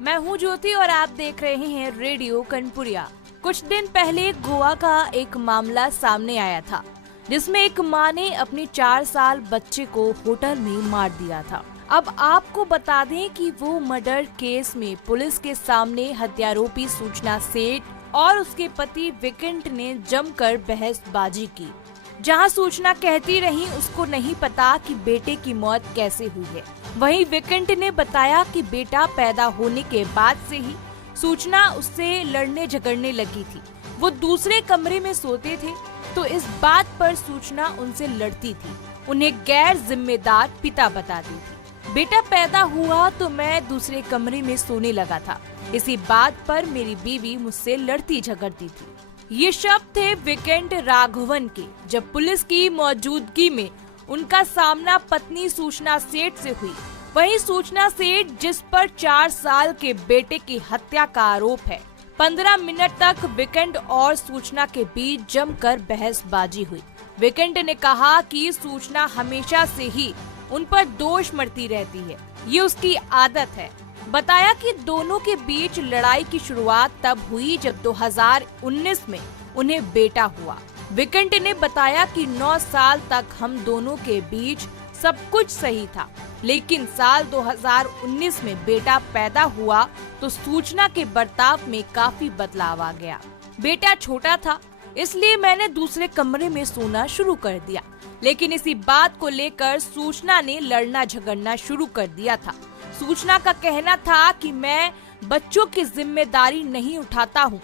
मैं हूँ ज्योति और आप देख रहे हैं रेडियो कनपुरिया। कुछ दिन पहले गोवा का एक मामला सामने आया था, जिसमें एक मां ने अपने 4 साल बच्चे को होटल में मार दिया था। अब आपको बता दें कि वो मर्डर केस में पुलिस के सामने हत्यारोपी सूचना सेठ और उसके पति विकेंट ने जमकर बहसबाजी की। जहां सूचना कहती रही उसको नहीं पता कि बेटे की मौत कैसे हुई है, वहीं विकेंट ने बताया कि बेटा पैदा होने के बाद से ही सूचना उससे लड़ने झगड़ने लगी थी। वो दूसरे कमरे में सोते थे तो इस बात पर सूचना उनसे लड़ती थी। उन्हें गैर जिम्मेदार पिता बताती थी। बेटा पैदा हुआ तो मैं दूसरे कमरे में सोने लगा था। इसी बात पर मेरी बीवी मुझसे लड़ती झगड़ती थी। ये शब्द थे विकेंट राघवन के, जब पुलिस की मौजूदगी में उनका सामना पत्नी सूचना सेठ से हुई। वही सूचना सेठ जिस पर 4 साल के बेटे की हत्या का आरोप है। 15 मिनट तक विकेंट और सूचना के बीच जमकर बहसबाजी हुई। विकेंट ने कहा कि सूचना हमेशा से ही उन पर दोष मढ़ती रहती है, ये उसकी आदत है। बताया कि दोनों के बीच लड़ाई की शुरुआत तब हुई जब 2019 में उन्हें बेटा हुआ। विकेंट ने बताया कि 9 साल तक हम दोनों के बीच सब कुछ सही था, लेकिन साल 2019 में बेटा पैदा हुआ तो सूचना के बर्ताव में काफी बदलाव आ गया। बेटा छोटा था, इसलिए मैंने दूसरे कमरे में सोना शुरू कर दिया, लेकिन इसी बात को लेकर सूचना ने लड़ना झगड़ना शुरू कर दिया था। सूचना का कहना था कि मैं बच्चों की जिम्मेदारी नहीं उठाता हूँ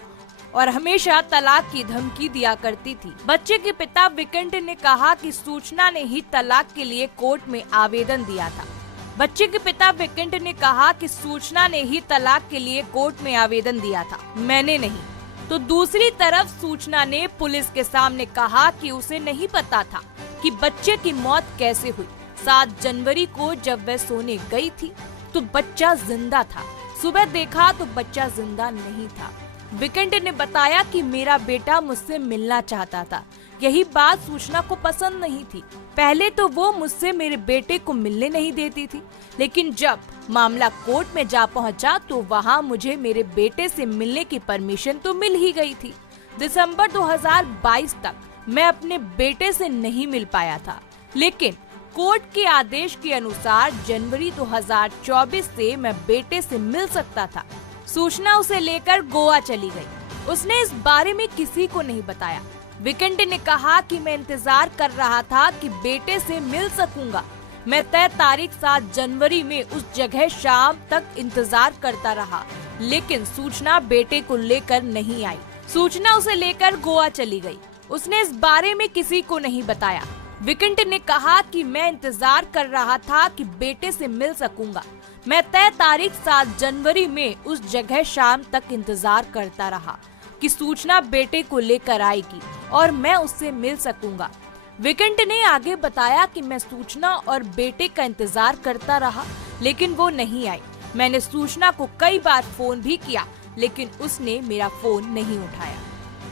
और हमेशा तलाक की धमकी दिया करती थी। बच्चे के पिता विकेंट ने कहा कि सूचना ने ही तलाक के लिए कोर्ट में आवेदन दिया था। बच्चे के पिता विकेंट ने कहा कि सूचना ने ही तलाक के लिए कोर्ट में आवेदन दिया था, मैंने नहीं। तो दूसरी तरफ सूचना ने पुलिस के सामने कहा कि उसे नहीं पता था कि बच्चे की मौत कैसे हुई। 7 जनवरी को जब वह सोने गई थी तो बच्चा जिंदा था। सुबह देखा तो बच्चा जिंदा नहीं था। विकेंट ने बताया कि मेरा बेटा मुझसे मिलना चाहता था। यही बात सूचना को पसंद नहीं थी। पहले तो वो मुझसे मेरे बेटे को मिलने नहीं देती थी, लेकिन जब मामला कोर्ट में जा पहुंचा तो वहां मुझे मेरे बेटे से मिलने की परमिशन तो मिल ही गई थी। दिसंबर 2022 तक मैं अपने बेटे से नहीं मिल पाया था, लेकिन कोर्ट के आदेश के अनुसार जनवरी 2024 से मैं बेटे से मिल सकता था। सूचना उसे लेकर गोवा चली गई। उसने इस बारे में किसी को नहीं बताया। विकेंट ने कहा कि मैं इंतजार कर रहा था कि बेटे से मिल सकूंगा। मैं तय तारीख 7 जनवरी में उस जगह शाम तक इंतजार करता रहा, लेकिन सूचना बेटे को लेकर नहीं आई। सूचना उसे लेकर गोवा चली गई। उसने इस बारे में किसी को नहीं बताया। विकेंट ने कहा कि मैं इंतजार कर रहा था कि बेटे से मिल सकूंगा। मैं तय तारीख 7 जनवरी में उस जगह शाम तक इंतजार करता रहा कि सूचना बेटे को लेकर आएगी और मैं उससे मिल सकूंगा। विकेंट ने आगे बताया कि मैं सूचना और बेटे का इंतजार करता रहा, लेकिन वो नहीं आई। मैंने सूचना को कई बार फोन भी किया, लेकिन उसने मेरा फोन नहीं उठाया।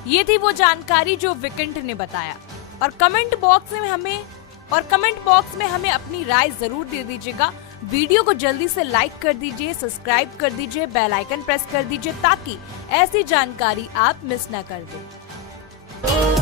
ये थी वो जानकारी जो विकेंट ने बताया। और कमेंट बॉक्स में हमें अपनी राय जरूर दे दीजिएगा। वीडियो को जल्दी से लाइक कर दीजिए, सब्सक्राइब कर दीजिए, बेल आइकन प्रेस कर दीजिए ताकि ऐसी जानकारी आप मिस ना कर दें।